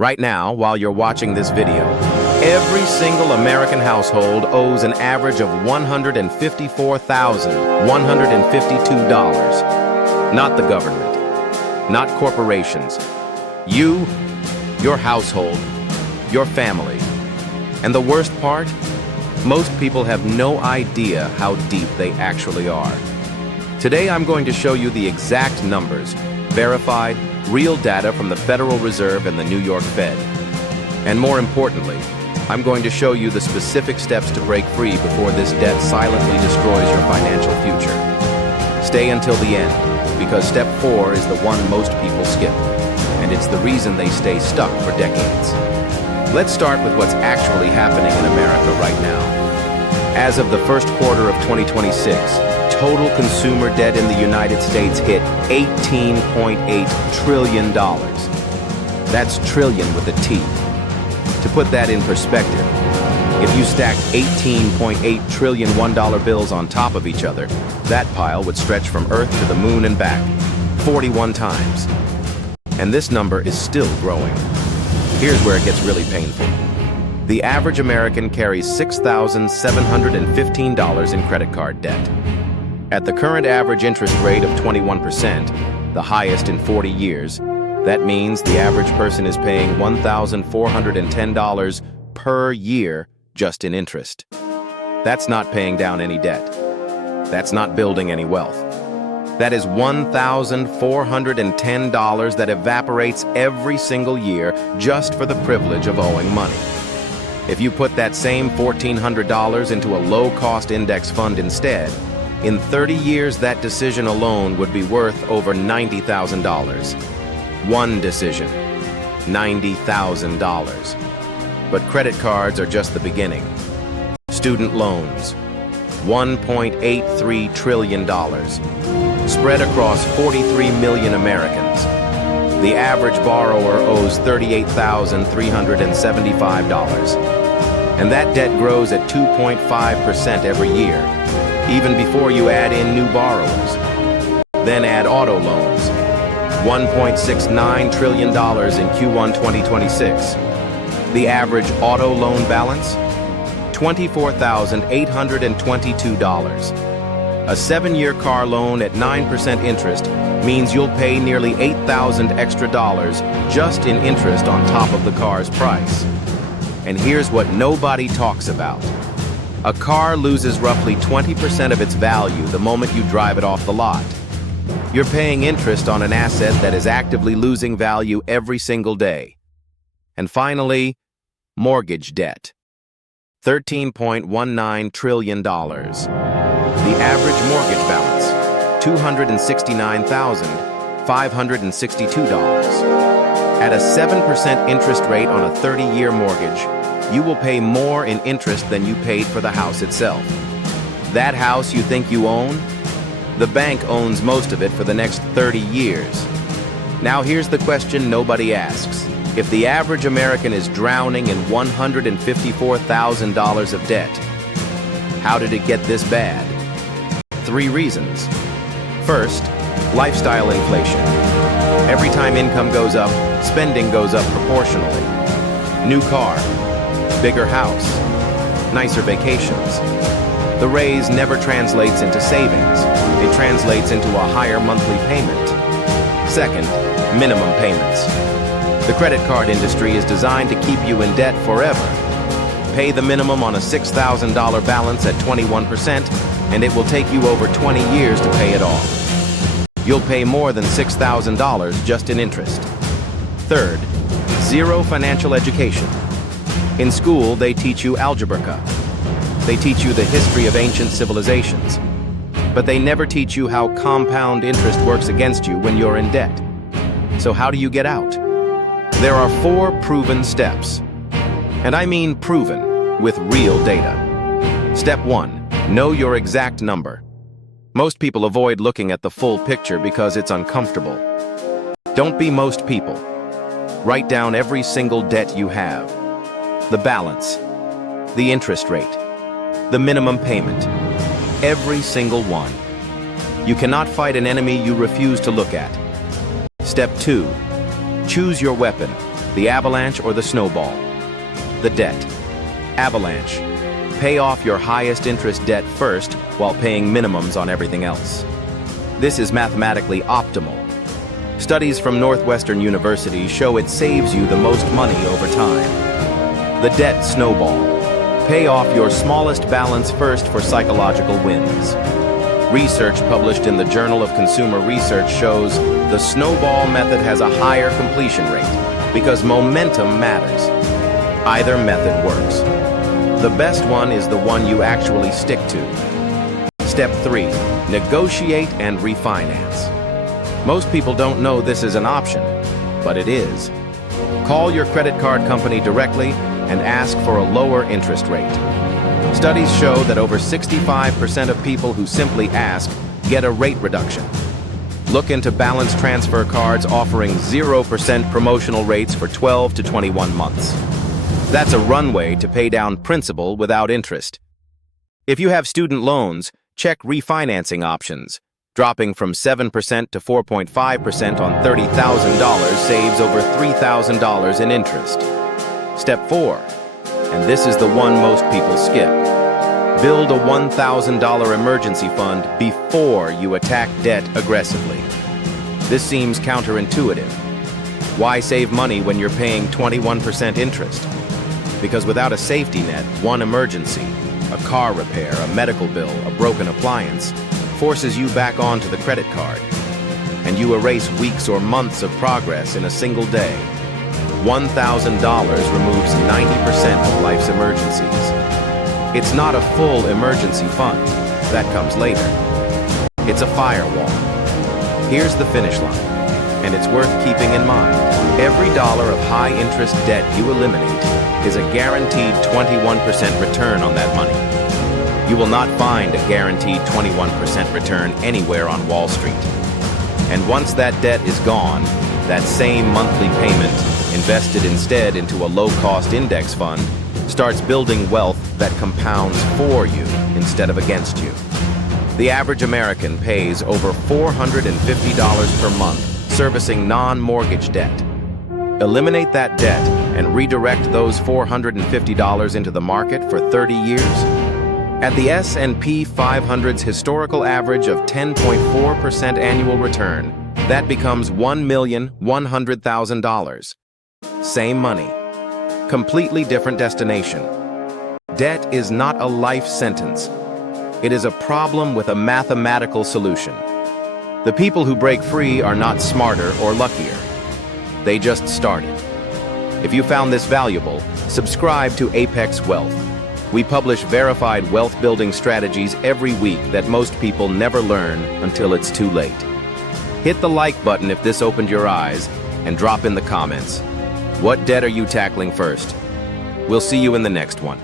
Right now, while you're watching this video, every single American household owes an average of $154,152. Not the government, not corporations. You, your household, your family. And the worst part? Most people have no idea how deep they actually are. Today I'm going to show you the exact numbers, verified, real data from the Federal Reserve and the New York Fed. And more importantly, I'm going to show you the specific steps to break free before this debt silently destroys your financial future. Stay until the end, because step 4 is the one most people skip, and it's the reason they stay stuck for decades. Let's start with what's actually happening in America right now. As of the first quarter of 2026, total consumer debt in the United States hit $18.8 trillion. That's trillion with a T. To put that in perspective, if you stacked 18.8 trillion $1 bills on top of each other, that pile would stretch from Earth to the moon and back, 41 times. And this number is still growing. Here's where it gets really painful. The average American carries $6,715 in credit card debt. At the current average interest rate of 21%, the highest in 40 years, that means the average person is paying $1,410 per year just in interest. That's not paying down any debt. That's not building any wealth. That is $1,410 that evaporates every single year just for the privilege of owing money. If you put that same $1,400 into a low-cost index fund instead, in 30 years that decision alone would be worth over $90,000. One decision, $90,000. But credit cards are just the beginning. Student loans, $1.83 trillion, spread across 43 million Americans. The average borrower owes $38,375. And that debt grows at 2.5% every year, even before you add in new borrowers. Then add auto loans, $1.69 trillion in Q1 2026. The average auto loan balance, $24,822. A 7-year car loan at 9% interest means you'll pay nearly $8,000 extra just in interest on top of the car's price. And here's what nobody talks about. A car loses roughly 20% of its value the moment you drive it off the lot. You're paying interest on an asset that is actively losing value every single day. And finally, mortgage debt. $13.19 trillion. The average mortgage balance, $269,562. At a 7% interest rate on a 30-year mortgage, you will pay more in interest than you paid for the house itself. That house you think you own? The bank owns most of it for the next 30 years. Now here's the question nobody asks. If the average American is drowning in $154,000 of debt, how did it get this bad? 3 reasons. First, lifestyle inflation. Every time income goes up, spending goes up proportionally. New car, bigger house, nicer vacations. The raise never translates into savings. It translates into a higher monthly payment. Second, minimum payments. The credit card industry is designed to keep you in debt forever. Pay the minimum on a $6,000 balance at 21%, and it will take you over 20 years to pay it off. You'll pay more than $6,000 just in interest. Third, zero financial education. In school, they teach you algebra. They teach you the history of ancient civilizations. But they never teach you how compound interest works against you when you're in debt. So how do you get out? There are 4 proven steps. And I mean proven, with real data. Step 1, know your exact number. Most people avoid looking at the full picture because it's uncomfortable. Don't be most people. Write down every single debt you have. The balance, the interest rate, the minimum payment, every single one. You cannot fight an enemy you refuse to look at. Step 2, choose your weapon. the avalanche or the snowball. The debt. Avalanche. Pay off your highest interest debt first while paying minimums on everything else. This is mathematically optimal. Studies from Northwestern University show it saves you the most money over time. The debt snowball. Pay off your smallest balance first for psychological wins. Research published in the Journal of Consumer Research shows the snowball method has a higher completion rate because momentum matters. Either method works. The best one is the one you actually stick to. Step 3. Negotiate and refinance. Most people don't know this is an option, but it is. Call your credit card company directly and ask for a lower interest rate. Studies show that over 65% of people who simply ask get a rate reduction. Look into balance transfer cards offering 0% promotional rates for 12 to 21 months. That's a runway to pay down principal without interest. If you have student loans, check refinancing options. Dropping from 7% to 4.5% on $30,000 saves over $3,000 in interest. Step 4, and this is the one most people skip. Build a $1,000 emergency fund before you attack debt aggressively. This seems counterintuitive. Why save money when you're paying 21% interest? Because without a safety net, one emergency, a car repair, a medical bill, a broken appliance, forces you back onto the credit card, and you erase weeks or months of progress in a single day. $1,000 removes 90% of life's emergencies. It's not a full emergency fund. That comes later. It's a firewall. Here's the finish line, and it's worth keeping in mind. Every dollar of high-interest debt you eliminate is a guaranteed 21% return on that money. You will not find a guaranteed 21% return anywhere on Wall Street. And once that debt is gone, that same monthly payment, invested instead into a low-cost index fund, starts building wealth that compounds for you instead of against you. The average American pays over $450 per month servicing non-mortgage debt. Eliminate that debt and redirect those $450 into the market for 30 years. At the S&P 500's historical average of 10.4% annual return, that becomes $1,100,000. Same money, completely different destination. Debt is not a life sentence. It is a problem with a mathematical solution. The people who break free are not smarter or luckier. They just started. If you found this valuable, subscribe to Apex Wealth. We publish verified wealth-building strategies every week that most people never learn until it's too late. Hit the like button if this opened your eyes, and drop in the comments. What debt are you tackling first? We'll see you in the next one.